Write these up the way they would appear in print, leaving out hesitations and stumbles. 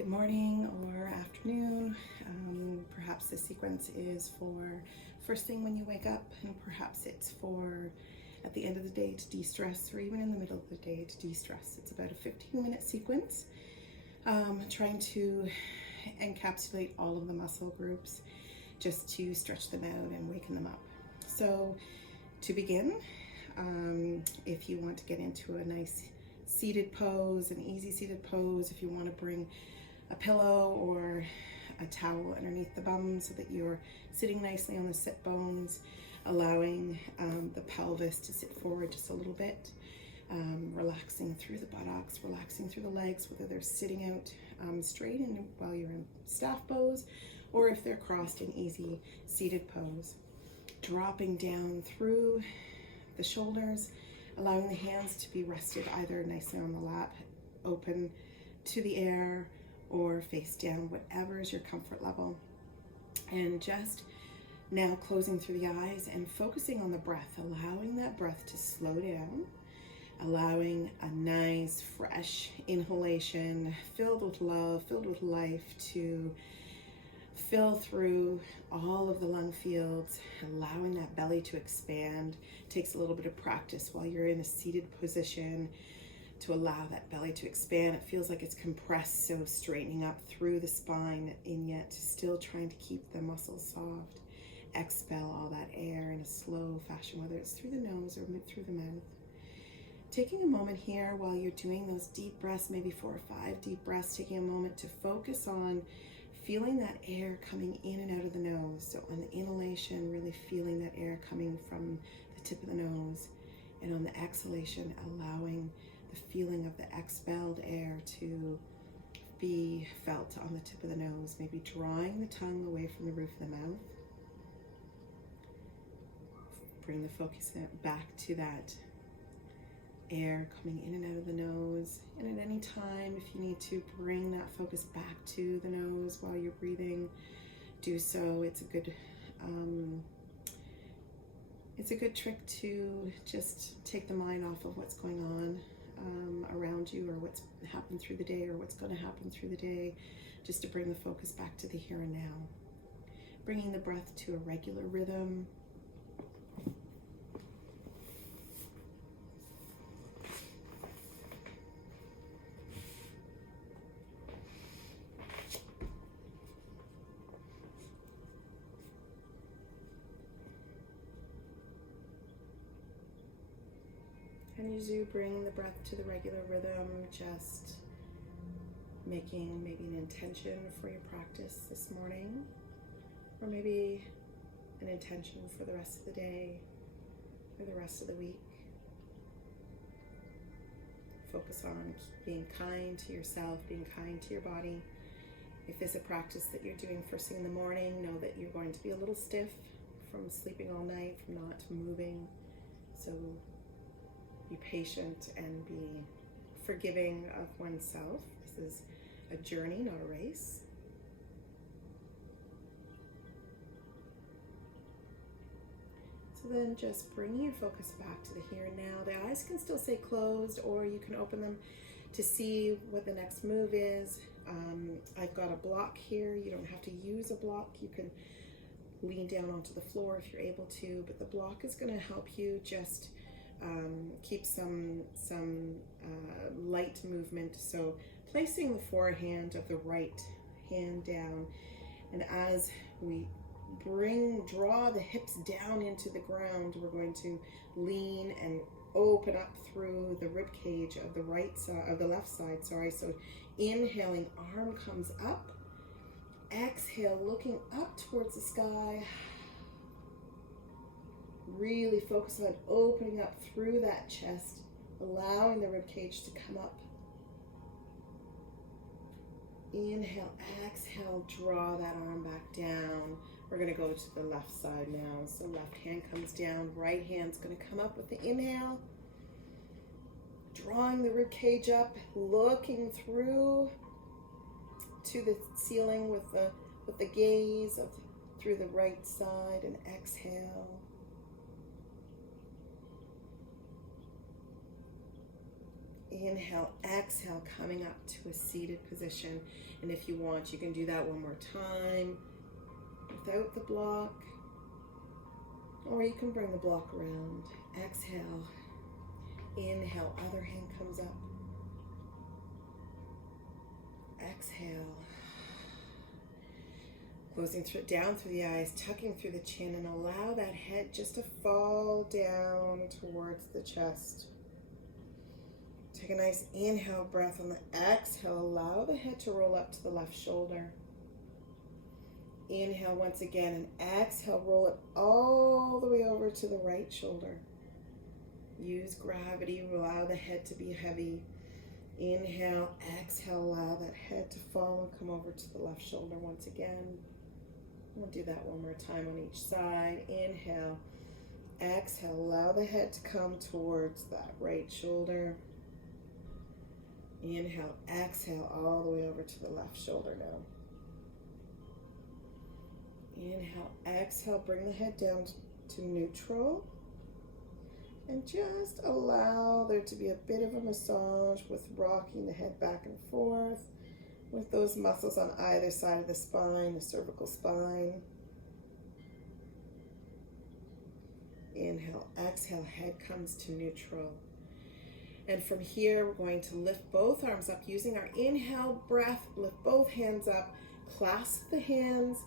Good morning or afternoon. Perhaps this sequence is for first thing when you wake up, and perhaps it's for at the end of the day to de-stress, or even in the middle of the day to de-stress. It's about a 15-minute sequence, trying to encapsulate all of the muscle groups just to stretch them out and waken them up. So to begin, if you want to get into a nice seated pose, an easy seated pose, if you want to bring a pillow or a towel underneath the bum so that you're sitting nicely on the sit bones, allowing the pelvis to sit forward just a little bit, relaxing through the buttocks, relaxing through the legs, whether they're sitting out straight and while you're in staff pose, or if they're crossed in easy seated pose. Dropping down through the shoulders, allowing the hands to be rested either nicely on the lap, open to the air, or face down, whatever is your comfort level. And just now closing through the eyes and focusing on the breath, allowing that breath to slow down, allowing a nice fresh inhalation filled with love, filled with life to fill through all of the lung fields, allowing that belly to expand. It takes a little bit of practice while you're in a seated position to allow that belly to expand. It feels like it's compressed, so straightening up through the spine, and yet still trying to keep the muscles soft. Expel all that air in a slow fashion, whether it's through the nose or through the mouth. Taking a moment here while you're doing those deep breaths, maybe 4 or 5 deep breaths, taking a moment to focus on feeling that air coming in and out of the nose. So on the inhalation, really feeling that air coming from the tip of the nose, and on the exhalation, allowing the feeling of the expelled air to be felt on the tip of the nose, maybe drawing the tongue away from the roof of the mouth. Bring the focus back to that air coming in and out of the nose. And at any time, if you need to bring that focus back to the nose while you're breathing, do so. It's a good trick to just take the mind off of what's going on around you, or what's happened through the day, or what's going to happen through the day, just to bring the focus back to the here and now. Bringing the breath to a regular rhythm. And as you bring the breath to the regular rhythm, just making maybe an intention for your practice this morning, or maybe an intention for the rest of the day or the rest of the week. Focus on being kind to yourself, being kind to your body. If it's a practice that you're doing first thing in the morning, know that you're going to be a little stiff from sleeping all night, from not moving. So be patient and be forgiving of oneself. This is a journey, not a race. So then just bringing your focus back to the here and now. The eyes can still stay closed, or you can open them to see what the next move is. I've got a block here. You don't have to use a block. You can lean down onto the floor if you're able to, but the block is going to help you just keep some light movement. So placing the forehand of the right hand down, and as we draw the hips down into the ground, we're going to lean and open up through the rib cage of the right side, of the left side, sorry. So inhaling, arm comes up. Exhale, looking up towards the sky. Really focus on opening up through that chest, allowing the rib cage to come up. Inhale, exhale, draw that arm back down. We're going to go to the left side now. So left hand comes down, right hand's going to come up with the inhale. Drawing the rib cage up, looking through to the ceiling with the gaze through the right side, and exhale. Inhale, exhale, coming up to a seated position. And if you want, you can do that one more time without the block, or you can bring the block around. Exhale, inhale, other hand comes up. Exhale, closing down through the eyes, tucking through the chin, and allow that head just to fall down towards the chest. Take a nice inhale breath. On the exhale, allow the head to roll up to the left shoulder. Inhale once again, and exhale, roll it all the way over to the right shoulder. Use gravity, allow the head to be heavy. Inhale, exhale, allow that head to fall and come over to the left shoulder once again. We'll do that one more time on each side. Inhale, exhale, allow the head to come towards that right shoulder. Inhale, exhale, all the way over to the left shoulder now. Inhale, exhale, bring the head down to neutral. And just allow there to be a bit of a massage with rocking the head back and forth with those muscles on either side of the spine, the cervical spine. Inhale, exhale, head comes to neutral. And from here, we're going to lift both arms up using our inhale breath. Lift both hands up, clasp the hands,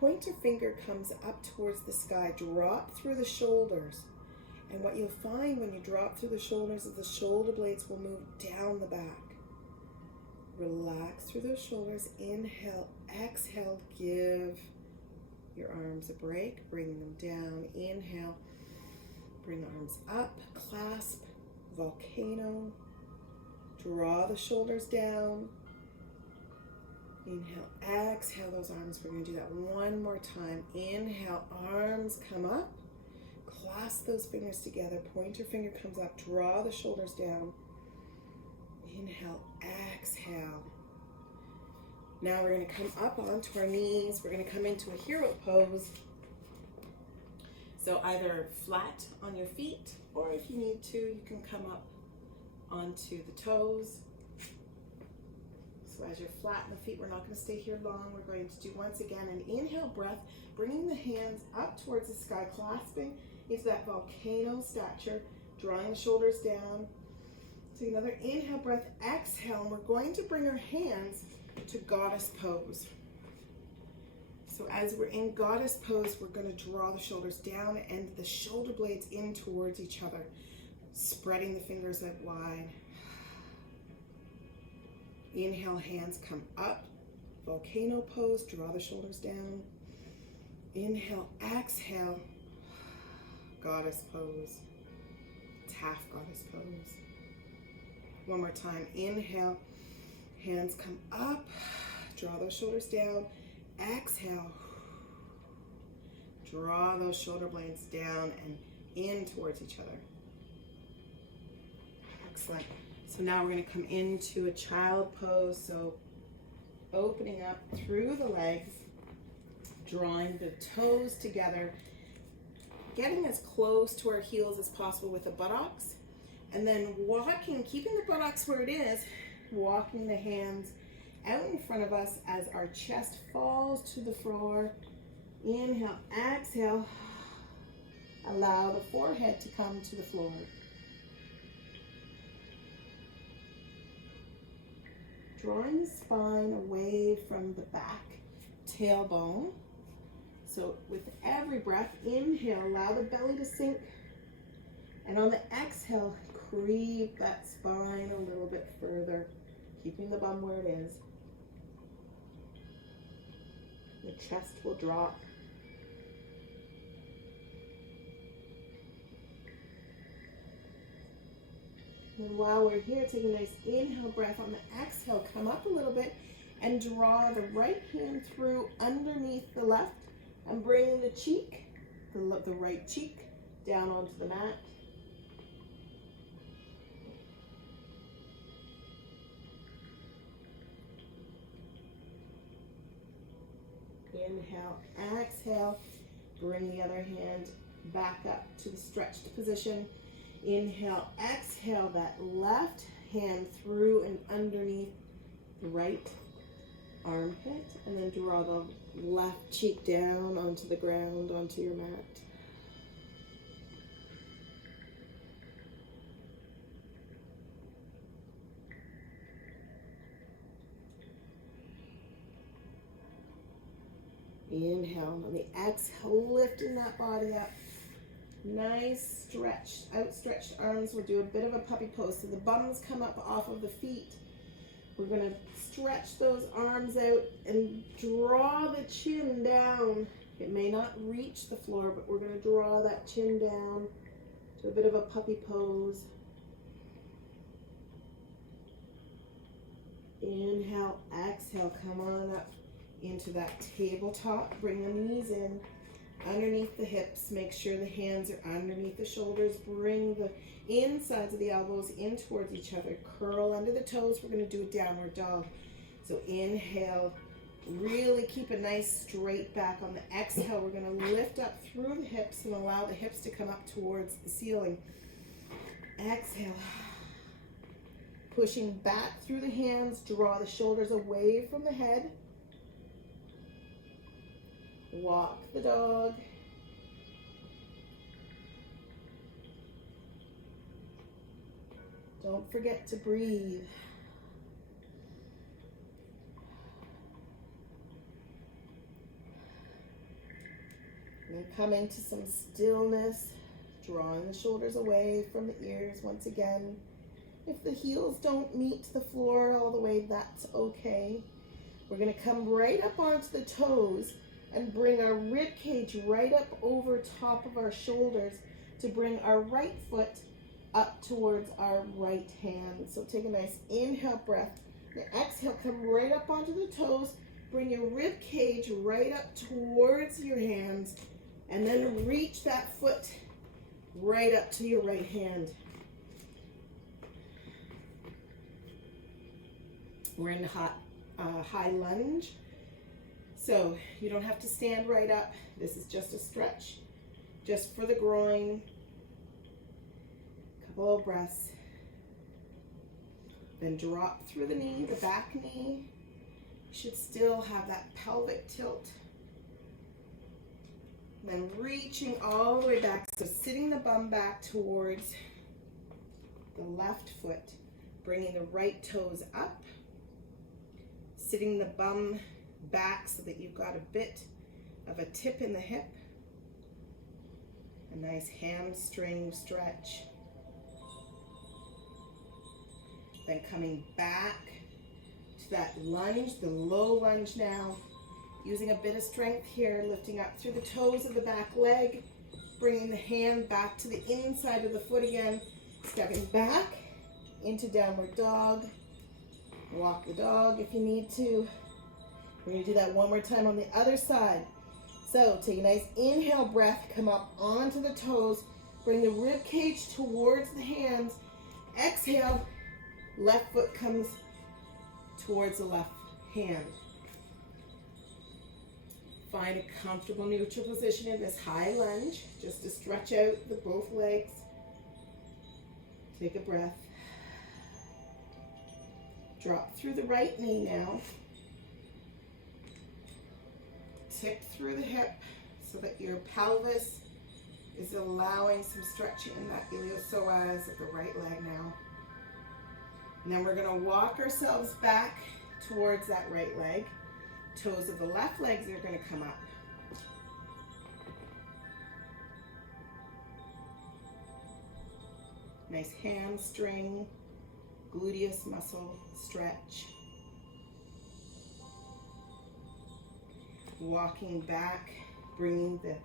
pointer finger comes up towards the sky, drop through the shoulders. And what you'll find when you drop through the shoulders is the shoulder blades will move down the back. Relax through those shoulders. Inhale, exhale, give your arms a break, bring them down. Inhale, bring arms up, clasp, volcano. Draw the shoulders down. Inhale, exhale those arms. We're going to do that one more time. Inhale, arms come up. Clasp those fingers together. Pointer finger comes up. Draw the shoulders down. Inhale, exhale. Now we're going to come up onto our knees. We're going to come into a hero pose. So either flat on your feet, or if you need to, you can come up onto the toes. So as you're flat in the feet, we're not going to stay here long. We're going to do once again an inhale breath, bringing the hands up towards the sky, clasping into that volcano stature, drawing the shoulders down. Take another inhale breath, exhale, and we're going to bring our hands to goddess pose. So as we're in goddess pose, we're going to draw the shoulders down and the shoulder blades in towards each other, spreading the fingers out wide. Inhale, hands come up, volcano pose, draw the shoulders down. Inhale, exhale, goddess pose. It's half goddess pose. One more time, inhale, hands come up, draw those shoulders down. Exhale, draw those shoulder blades down and in towards each other. Excellent. So now we're going to come into a child pose. So opening up through the legs, drawing the toes together, getting as close to our heels as possible with the buttocks, and then walking, keeping the buttocks where it is, walking the hands out in front of us as our chest falls to the floor. Inhale, exhale, allow the forehead to come to the floor. Drawing the spine away from the back tailbone. So with every breath, inhale, allow the belly to sink. And on the exhale, creep that spine a little bit further, keeping the bum where it is. The chest will drop. And while we're here, take a nice inhale breath. On the exhale, come up a little bit and draw the right hand through underneath the left and bring the cheek, the right cheek, down onto the mat. Inhale, exhale, bring the other hand back up to the stretched position. Inhale, exhale, that left hand through and underneath the right armpit, and then draw the left cheek down onto the ground, onto your mat. Inhale. On the exhale, lifting that body up. Nice stretch, outstretched arms. We'll do a bit of a puppy pose. So the bums come up off of the feet. We're going to stretch those arms out and draw the chin down. It may not reach the floor, but we're going to draw that chin down to a bit of a puppy pose. Inhale, exhale, come on up into that tabletop. Bring the knees in underneath the hips. Make sure the hands are underneath the shoulders. Bring the insides of the elbows in towards each other. Curl under the toes. We're going to do a downward dog. So inhale, really keep a nice straight back. On the exhale, we're going to lift up through the hips and allow the hips to come up towards the ceiling. Exhale. Pushing back through the hands, draw the shoulders away from the head. Walk the dog. Don't forget to breathe. And then coming to some stillness, drawing the shoulders away from the ears once again. If the heels don't meet the floor all the way, that's okay. We're going to come right up onto the toes and bring our rib cage right up over top of our shoulders to bring our right foot up towards our right hand. So take a nice inhale breath. The exhale, come right up onto the toes. Bring your rib cage right up towards your hands, and then reach that foot right up to your right hand. We're in high lunge. So you don't have to stand right up. This is just a stretch, just for the groin. Couple of breaths. Then drop through the knee, the back knee. You should still have that pelvic tilt. Then reaching all the way back. So sitting the bum back towards the left foot, bringing the right toes up. Sitting the bum back so that you've got a bit of a tip in the hip. A nice hamstring stretch. Then coming back to that lunge, the low lunge now. Using a bit of strength here, lifting up through the toes of the back leg. Bringing the hand back to the inside of the foot again. Stepping back into downward dog. Walk the dog if you need to. We're going to do that one more time on the other side. So take a nice inhale breath, come up onto the toes, bring the rib cage towards the hands. Exhale, left foot comes towards the left hand. Find a comfortable neutral position in this high lunge, just to stretch out the both legs. Take a breath. Drop through the right knee now. Tip through the hip so that your pelvis is allowing some stretching in that iliopsoas of the right leg now. And then we're going to walk ourselves back towards that right leg. Toes of the left legs are going to come up. Nice hamstring, gluteus muscle stretch. Walking back, bringing the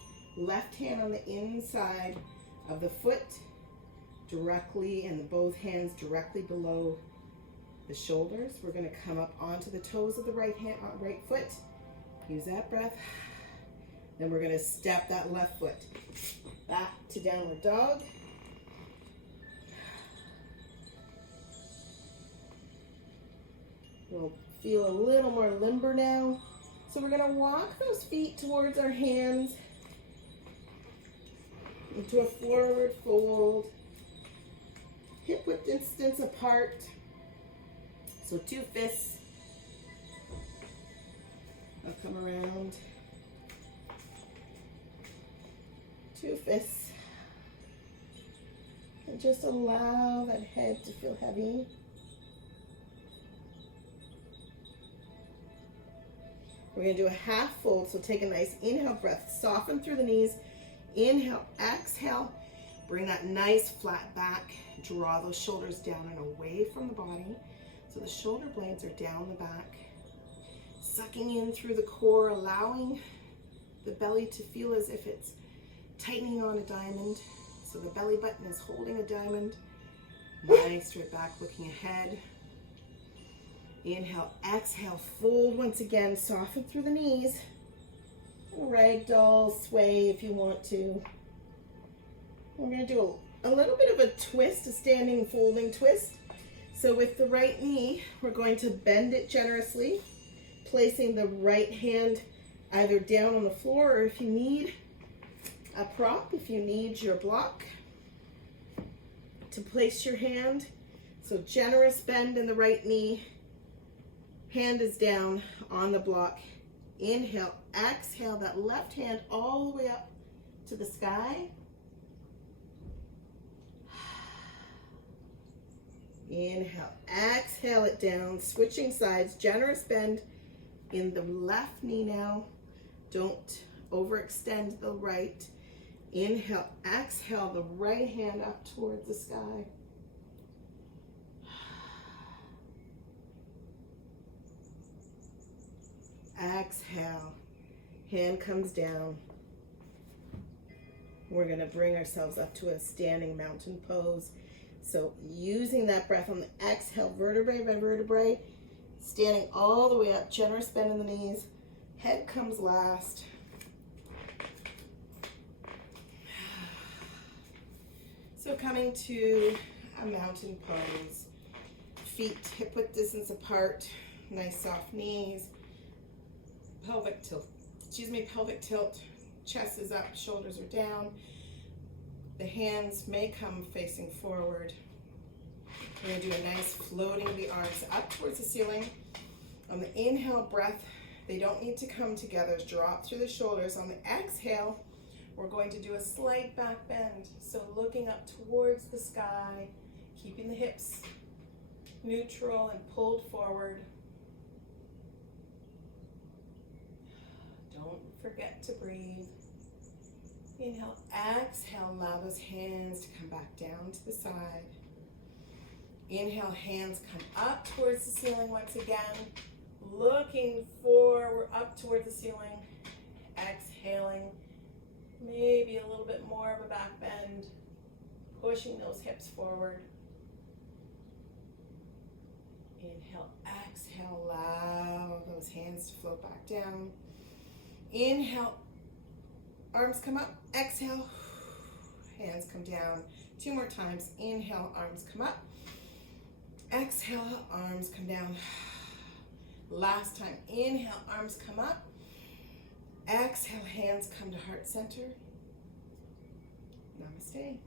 left hand on the inside of the foot directly, and both hands directly below the shoulders. We're going to come up onto the toes of the right foot. Use that breath. Then we're going to step that left foot back to downward dog. We'll feel a little more limber now. So we're going to walk those feet towards our hands into a forward fold. hip width distance apart. So 2 fists. I'll come around. 2 fists. And just allow that head to feel heavy. We're going to do a half fold, so take a nice inhale breath, soften through the knees, inhale, exhale, bring that nice flat back, draw those shoulders down and away from the body, so the shoulder blades are down the back, sucking in through the core, allowing the belly to feel as if it's tightening on a diamond, so the belly button is holding a diamond, nice straight back, looking ahead. Inhale, exhale, fold once again, soften through the knees. Ragdoll, sway if you want to. We're going to do a little bit of a twist, a standing folding twist. So with the right knee, we're going to bend it generously, placing the right hand either down on the floor, or if you need a prop, if you need your block to place your hand. So generous bend in the right knee. Hand is down on the block. Inhale, exhale that left hand all the way up to the sky. Inhale, exhale it down, switching sides, generous bend in the left knee now. Don't overextend the right. Inhale, exhale the right hand up towards the sky. Exhale, hand comes down. We're going to bring ourselves up to a standing mountain pose. So using that breath on the exhale, vertebrae by vertebrae, standing all the way up, generous bend in the knees, head comes last. So coming to a mountain pose, feet hip width distance apart, nice soft knees. Pelvic tilt, chest is up, shoulders are down. The hands may come facing forward. We're going to do a nice floating of the arms up towards the ceiling. On the inhale breath, they don't need to come together. Drop through the shoulders. On the exhale, we're going to do a slight back bend. So looking up towards the sky, keeping the hips neutral and pulled forward. Don't forget to breathe. Inhale, exhale, allow those hands to come back down to the side. Inhale, hands come up towards the ceiling once again. Looking forward, up towards the ceiling. Exhaling, maybe a little bit more of a back bend. Pushing those hips forward. Inhale, exhale, allow those hands to float back down. Inhale, arms come up, exhale, hands come down. 2 more times. Inhale, arms come up. Exhale, arms come down. Last time. Inhale, arms come up. Exhale, hands come to heart center. Namaste.